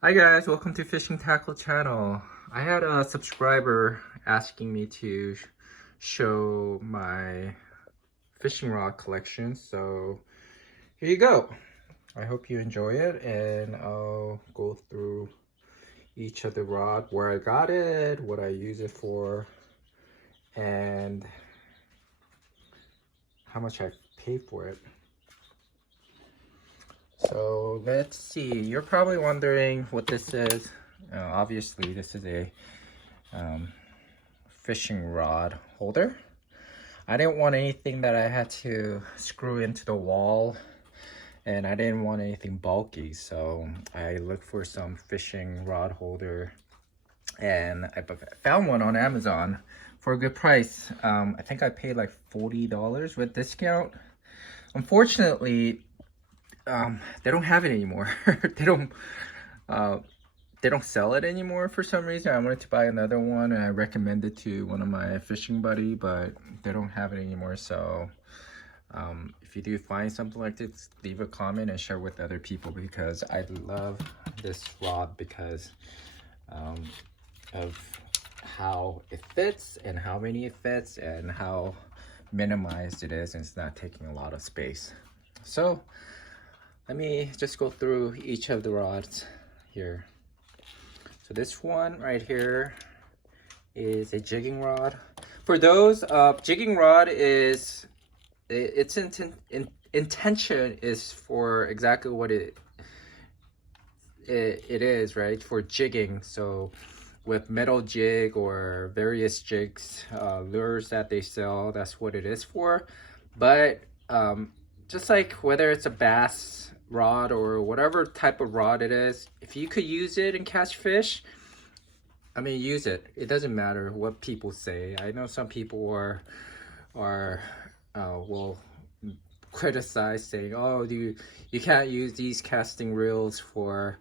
Hi guys, welcome to Fishing Tackle channel. I had a subscriber asking me to show my fishing rod collection, so here you go. I hope you enjoy it, and I'll go through each of the rod, where I got it, what I use it for, and how much I paid for it. So let's see, you're probably wondering what this is. Obviously this is a fishing rod holder. I didn't want anything that I had to screw into the wall, and I didn't want anything bulky, so I looked for some fishing rod holder, and I found one on Amazon for a good price. I think I paid like $40 with discount. Unfortunately, they don't have it anymore. They don't sell it anymore for some reason. I wanted to buy another one, and I recommended to one of my fishing buddy, but they don't have it anymore. So if you do find something like this, leave a comment and share with other people, because I love this rod because of how it fits and how many it fits and how minimized it is, and it's not taking a lot of space. So let me just go through each of the rods here. So this one right here is a jigging rod. For those, jigging rod is, its intention is for exactly what it is, right? For jigging. So with metal jig or various jigs, lures that they sell, that's what it is for. But just like whether it's a bass rod or whatever type of rod it is, if you could use it and catch fish, I mean, use it. It doesn't matter what people say. I know some people will criticize, saying, "Oh, you can't use these casting reels for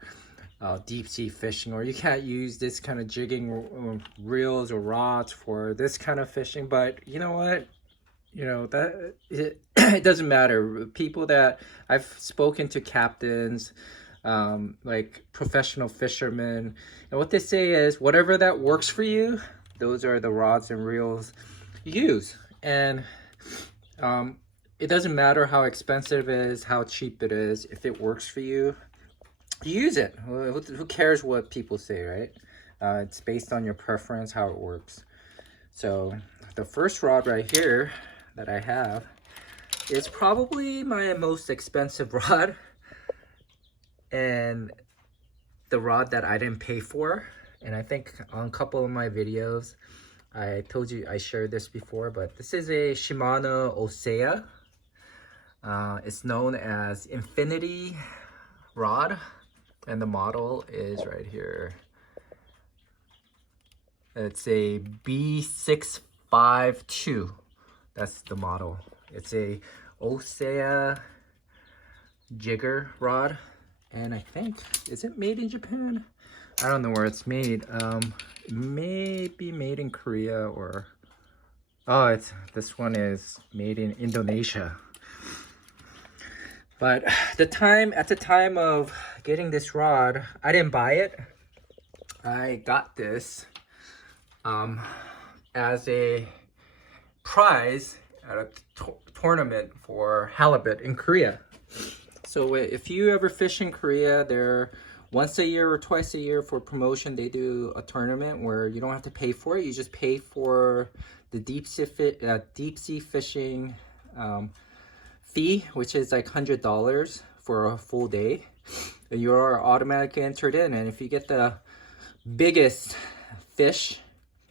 deep sea fishing, or you can't use this kind of jigging reels or rods for this kind of fishing." But you know what? You know that it doesn't matter. People that I've spoken to, captains, like professional fishermen, and what they say is, whatever that works for you, those are the rods and reels you use. And it doesn't matter how expensive it is, how cheap it is. If it works for you, you use it. Who cares what people say, right? It's based on your preference, how it works. So the first rod right here that I have is probably my most expensive rod, and the rod that I didn't pay for. And I think on a couple of my videos I told you I shared this before, but this is a Shimano Osea. It's known as Infinity rod, and the model is right here. It's a B652. That's the model. It's a Osea jigger rod, and I think, is it made in Japan? I don't know where it's made. It may be made in Korea, or this one is made in Indonesia. But at the time of getting this rod, I didn't buy it. I got this as a prize at a tournament for halibut in Korea. So if you ever fish in Korea, they're once a year or twice a year for promotion, they do a tournament where you don't have to pay for it. You just pay for the deep sea fishing fee, which is like $100 for a full day. And you're automatically entered in, and if you get the biggest fish,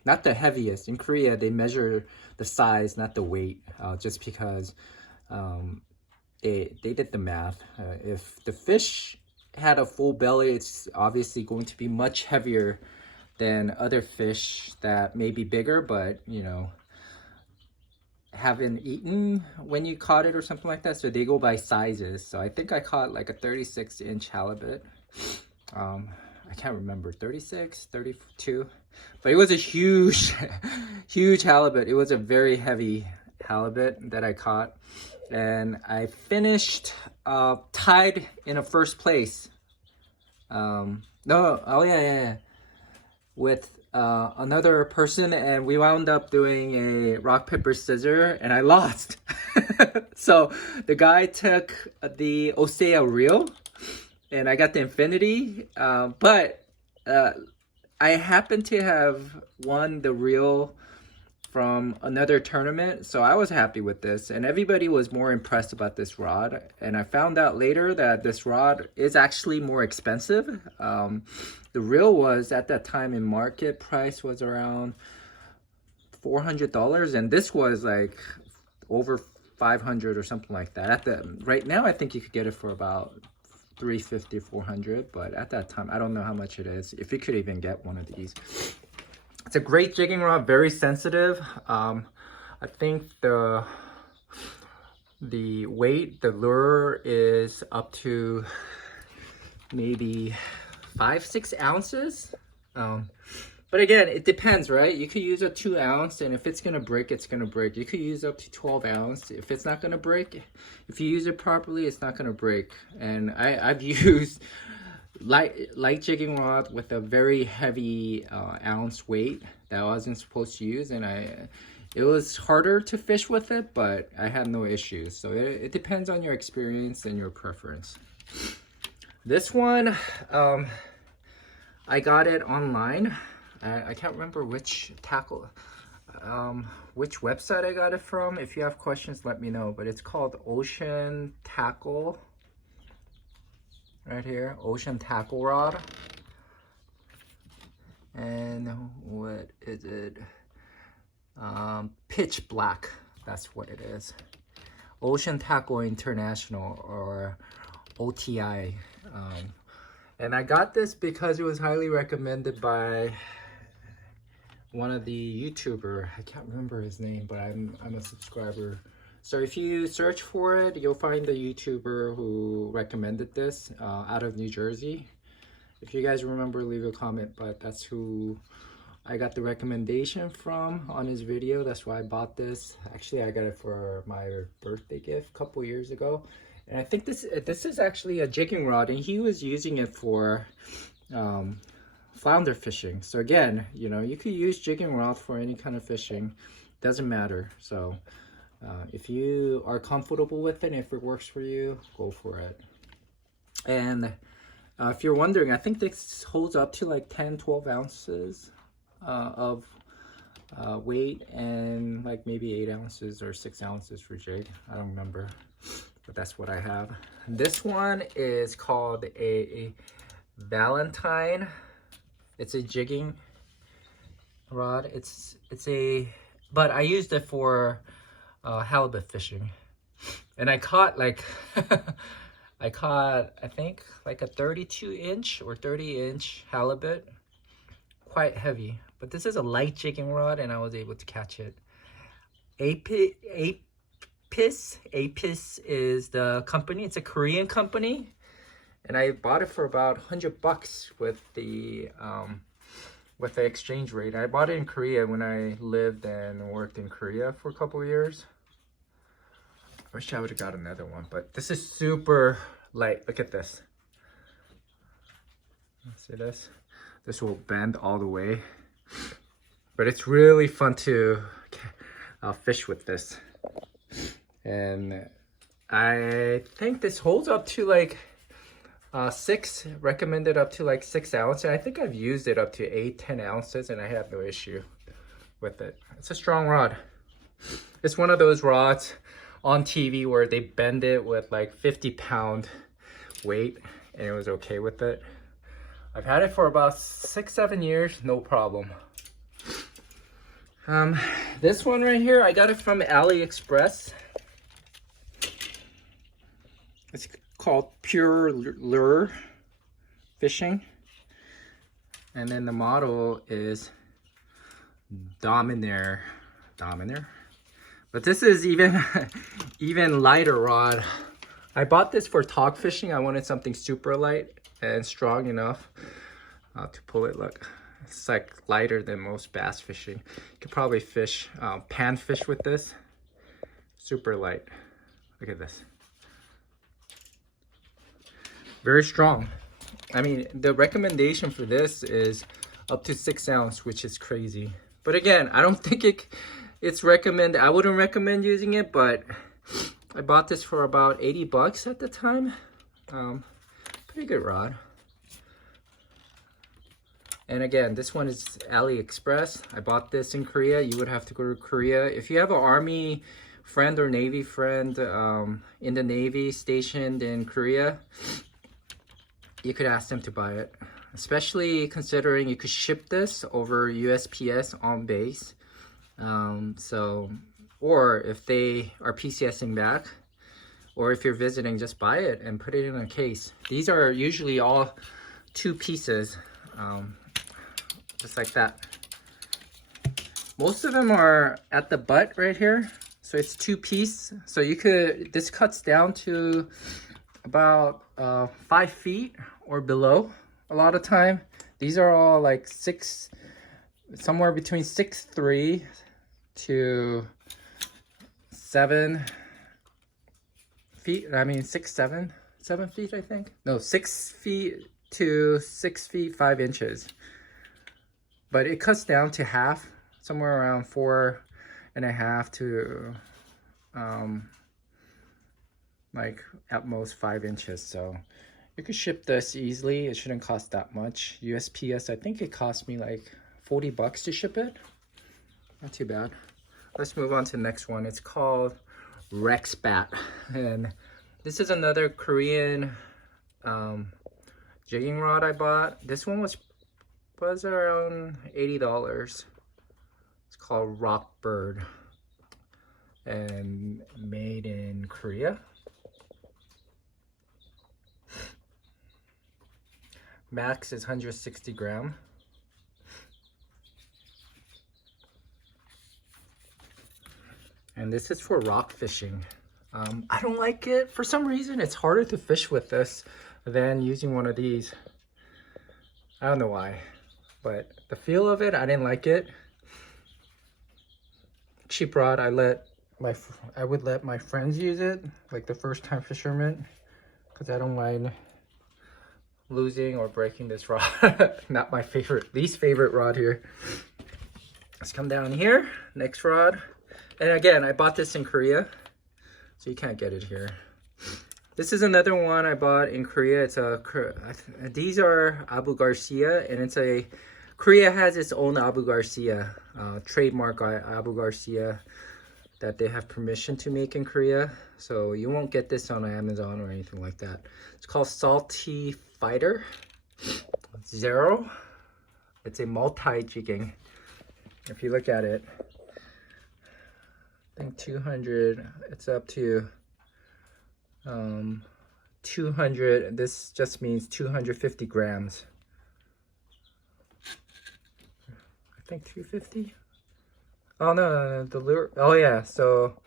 not the heaviest. In Korea, they measure the size, not the weight, just because they did the math. If the fish had a full belly, it's obviously going to be much heavier than other fish that may be bigger, but you know, haven't eaten when you caught it or something like that. So they go by sizes. So I think I caught like a 36-inch halibut. I can't remember, 36, 32, but it was a huge huge halibut. It was a very heavy halibut that I caught, and I finished tied in a first place No, oh yeah. With another person, and we wound up doing a rock paper scissors, and I lost. So the guy took the Osea reel, and I got the Infinity. But I happen to have won the reel from another tournament, so I was happy with this, and everybody was more impressed about this rod. And I found out later that this rod is actually more expensive. The reel was at that time in market price was around $400, and this was like over 500 or something like that. At the right now, I think you could get it for about 350, 400, but at that time, I don't know how much it is. If you could even get one of these. It's a great jigging rod, very sensitive. I think the weight, the lure is up to maybe 5-6 ounces. But again, it depends, right? You could use a 2 ounce, and if it's gonna break, it's gonna break. You could use up to 12 ounce. If it's not gonna break, if you use it properly, it's not gonna break. And I've used light jigging rod with a very heavy ounce weight that I wasn't supposed to use, and it was harder to fish with it, but I had no issues. So it depends on your experience and your preference. This one, I got it online. I can't remember which which website I got it from. If you have questions, let me know. But it's called Ocean Tackle. Right here, Ocean Tackle Rod. And what is it? Pitch Black, that's what it is. Ocean Tackle International, or OTI. And I got this because it was highly recommended by one of the YouTuber. I can't remember his name, but I'm a subscriber. So if you search for it, you'll find the YouTuber who recommended this out of New Jersey. If you guys remember, leave a comment, but that's who I got the recommendation from on his video. That's why I bought this. Actually, I got it for my birthday gift a couple years ago. And I think this is actually a jigging rod, and he was using it for flounder fishing. So again, you know, you could use jigging rod for any kind of fishing. Doesn't matter. So if you are comfortable with it, and if it works for you, go for it. And if you're wondering, I think this holds up to like 10-12 ounces of weight, and like maybe 8 ounces or 6 ounces for jig. I don't remember, but that's what I have. This one is called a Valentine. It's a jigging rod. But I used it for halibut fishing, and I caught like I think like a 32-inch or 30-inch halibut, quite heavy. But this is a light jigging rod, and I was able to catch it. Apis is the company. It's a Korean company, and I bought it for about $100 with the exchange rate. I bought it in Korea when I lived and worked in Korea for a couple of years. I wish I would have got another one, but this is super light. Look at this. See this? This will bend all the way, but it's really fun to fish with this. And I think this holds up to like recommended up to like 6 ounces. I think I've used it up to 8-10 ounces, and I have no issue with it. It's a strong rod. It's one of those rods on TV where they bend it with like 50-pound weight, and it was okay with it. I've had it for about 6-7 years, no problem. This one right here, I got it from AliExpress. It's called Pure Lure Fishing, and then the model is Dominator. But this is even lighter rod. I bought this for tog fishing. I wanted something super light and strong enough to pull it. Look, it's like lighter than most bass fishing. You could probably fish pan fish with this. Super light. Look at this. Very strong. I mean, the recommendation for this is up to 6 ounce, which is crazy. But again, I don't think it's recommended. I wouldn't recommend using it, but I bought this for about 80 bucks at the time. Pretty good rod. And again, this one is AliExpress. I bought this in Korea. You would have to go to Korea. If you have an Army friend or Navy friend in the Navy stationed in Korea, you could ask them to buy it. Especially considering you could ship this over USPS on base. Or if they are PCSing back, or if you're visiting, just buy it and put it in a case. These are usually all 2 pieces. Just like that. Most of them are at the butt right here, so it's 2 piece. So you could, this cuts down to about 5 feet or below. A lot of time these are all like somewhere between 6'3" to 7 feet. I mean 7 feet, I think. No, 6 feet to 6 feet 5 inches. But it cuts down to half, somewhere around 4.5 to like at most 5 inches. So you could ship this easily. It shouldn't cost that much. USPS, I think it cost me like 40 bucks to ship it. Not too bad. Let's move on to the next one. It's called Rex Bat, and this is another Korean jigging rod I bought. This one was around $80. It's called Rock Bird and made in Korea. Max is 160 gram. And this is for rock fishing. I don't like it. For some reason, it's harder to fish with this than using one of these. I don't know why. But the feel of it, I didn't like it. Cheap rod, I would let my friends use it, like the first time fishermen, because I don't mind losing or breaking this rod. Not my least favorite rod here. Let's come down here, next rod. And again, I bought this in Korea, so you can't get it here. This is another one I bought in Korea. These are Abu Garcia, and Korea has its own Abu Garcia, trademark Abu Garcia that they have permission to make in Korea. So you won't get this on Amazon or anything like that. It's called Salty Fighter Zero. It's a multi-jigging. If you look at it, I think 200, it's up to 200, this just means 250 grams. I think 250. Oh no, the lure, oh yeah, so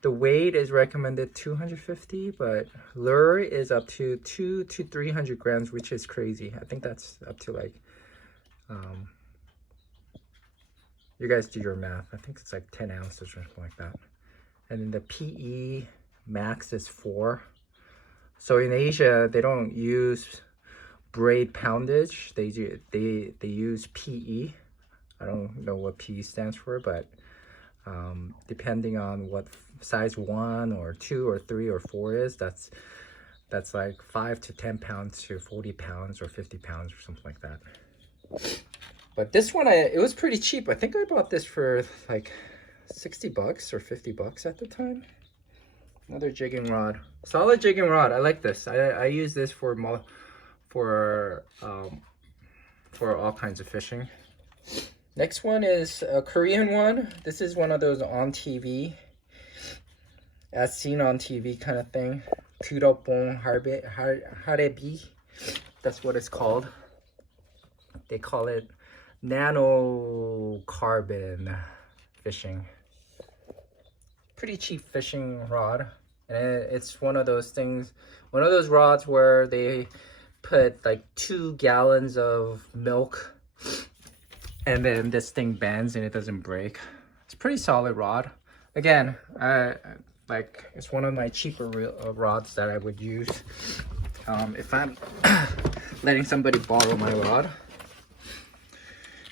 the weight is recommended 250, but lure is up to 200 to 300 grams, which is crazy. I think that's up to like, you guys do your math. I think it's like 10 ounces or something like that. And then the PE max is 4. So in Asia, they don't use braid poundage. They use PE. I don't know what PE stands for, but depending on what size 1 or 2 or 3 or 4 is, that's like 5 to 10 pounds to 40 pounds or 50 pounds or something like that. But this one, it was pretty cheap. I think I bought this for like 60 bucks or 50 bucks at the time. Another jigging rod. Solid jigging rod. I like this. I use this for all kinds of fishing. Next one is a Korean one. This is one of those on TV, as seen on TV kind of thing. Turobong harebi. That's what it's called. They call it nanocarbon fishing. Pretty cheap fishing rod. And it's one of those things, one of those rods where they put like 2 gallons of milk and then this thing bends and it doesn't break. It's a pretty solid rod. Again, it's one of my cheaper rods that I would use if I'm letting somebody borrow my rod.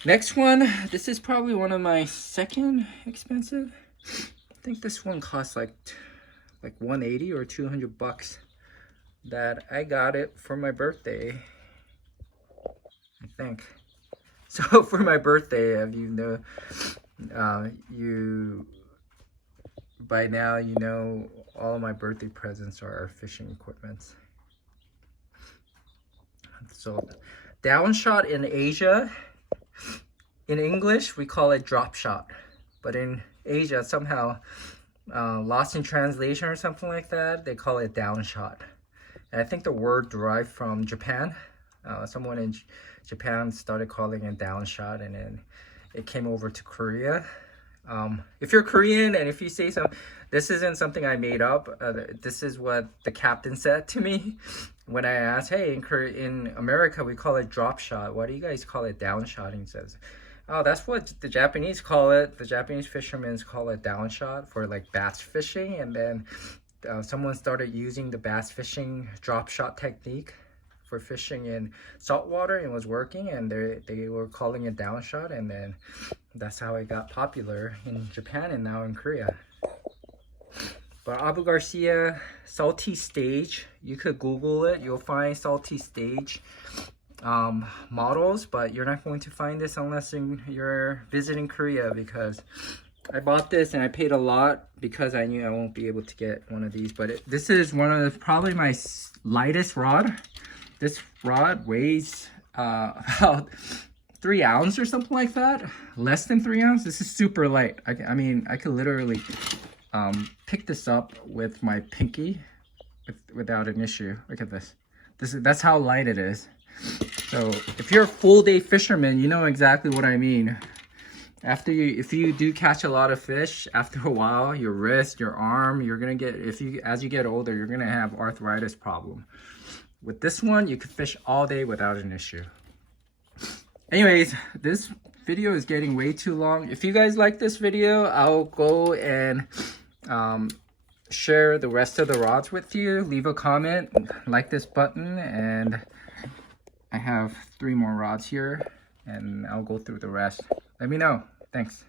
Next one, this is probably one of my second expensive. I think this one costs like 180 or 200 bucks. That I got it for my birthday, I think. So for my birthday, if you know, you by now you know all of my birthday presents are fishing equipment. So downshot in Asia, in English we call it drop shot, but in Asia somehow lost in translation or something like that, they call it downshot. And I think the word derived from Japan. Someone in Japan started calling it downshot, and then it came over to Korea. If you're Korean and if you say so, this isn't something I made up. This is what the captain said to me when I asked, hey, in America we call it drop shot. Why do you guys call it downshot? And he says, oh, that's what the Japanese call it. The Japanese fishermen call it downshot for like bass fishing, and then someone started using the bass fishing drop shot technique for fishing in saltwater, and it was working, and they were calling it downshot, and then that's how it got popular in Japan and now in Korea. But Abu Garcia salty stage, you could Google it, you'll find salty stage models, but you're not going to find this unless you're visiting Korea, because I bought this and I paid a lot because I knew I won't be able to get one of these. But this is one of probably my lightest rod. This rod weighs about 3 ounces or something like that. Less than 3 ounces. This is super light. I mean, I could literally pick this up with my pinky without an issue. Look at this. That's how light it is. So if you're a full day fisherman, you know exactly what I mean. If you do catch a lot of fish, after a while, your wrist, your arm, you're gonna get, as you get older, you're gonna have arthritis problem. With this one, you can fish all day without an issue. Anyways, this video is getting way too long. If you guys like this video, I'll go and share the rest of the rods with you. Leave a comment, like this button, and I have 3 more rods here, and I'll go through the rest. Let me know. Thanks.